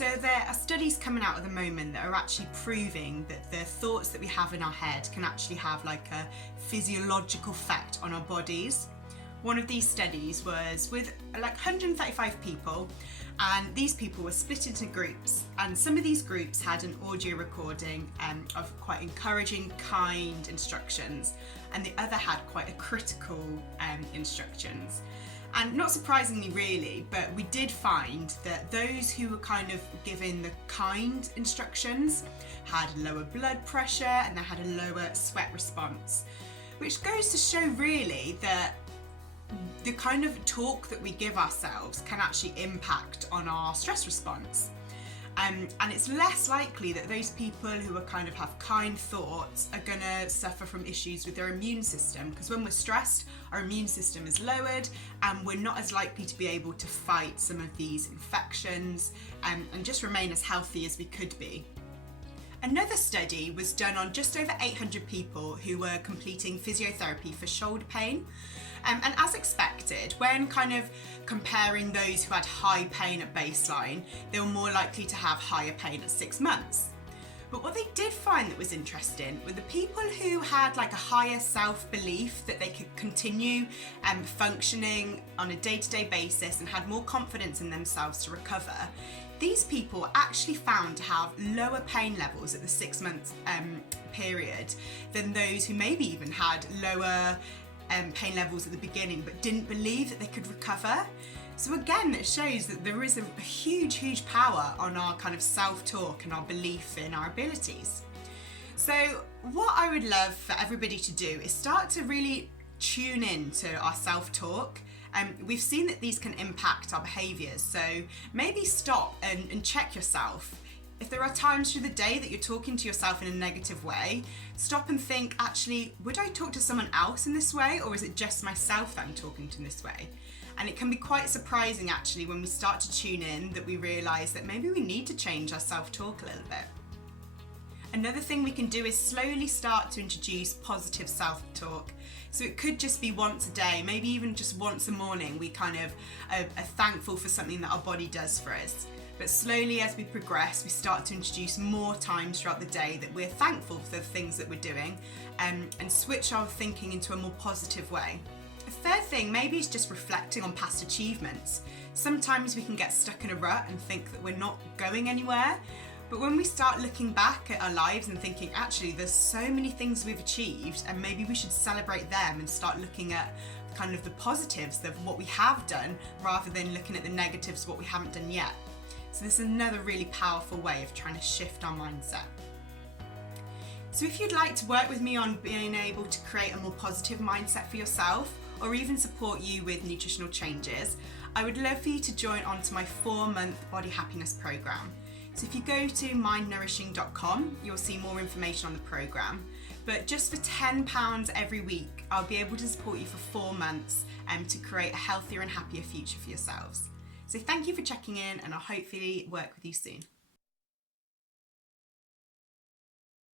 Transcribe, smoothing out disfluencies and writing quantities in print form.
So there are studies coming out at the moment that are actually proving that the thoughts that we have in our head can actually have like a physiological effect on our bodies. One of these studies was with like 135 people, and these people were split into groups, and some of these groups had an audio recording of quite encouraging, kind instructions, and the other had quite a critical instructions. And not surprisingly really, but we did find that those who were kind of given the kind instructions had lower blood pressure and they had a lower sweat response, which goes to show really that the kind of talk that we give ourselves can actually impact on our stress response. And it's less likely that those people who are kind of have kind thoughts are going to suffer from issues with their immune system, because when we're stressed, our immune system is lowered and we're not as likely to be able to fight some of these infections and just remain as healthy as we could be. Another study was done on just over 800 people who were completing physiotherapy for shoulder pain. And as expected, when kind of comparing those who had high pain at baseline, they were more likely to have higher pain at 6 months. But what they did find that was interesting were the people who had like a higher self-belief that they could continue functioning on a day-to-day basis and had more confidence in themselves to recover. These people actually found to have lower pain levels at the 6 month period than those who maybe even had lower pain levels at the beginning but didn't believe that they could recover. So again, it shows that there is a huge power on our kind of self-talk and our belief in our abilities. So what I would love for everybody to do is start to really tune in to our self-talk. We've seen that these can impact our behaviours, so maybe stop and check yourself. If there are times through the day that you're talking to yourself in a negative way, stop and think, actually, would I talk to someone else in this way, or is it just myself that I'm talking to in this way? And it can be quite surprising actually when we start to tune in that we realise that maybe we need to change our self-talk a little bit. Another thing we can do is slowly start to introduce positive self-talk. So it could just be once a day, maybe even just once a morning, we kind of are thankful for something that our body does for us. But slowly as we progress, we start to introduce more times throughout the day that we're thankful for the things that we're doing and switch our thinking into a more positive way. A third thing maybe is just reflecting on past achievements. Sometimes we can get stuck in a rut and think that we're not going anywhere. But when we start looking back at our lives and thinking, actually, there's so many things we've achieved and maybe we should celebrate them and start looking at kind of the positives of what we have done rather than looking at the negatives of what we haven't done yet. So this is another really powerful way of trying to shift our mindset. So if you'd like to work with me on being able to create a more positive mindset for yourself, or even support you with nutritional changes, I would love for you to join onto my 4-month body happiness program. So if you go to mindnourishing.com, you'll see more information on the program. But just for £10 every week, I'll be able to support you for 4 months to create a healthier and happier future for yourselves. So thank you for checking in, and I'll hopefully work with you soon.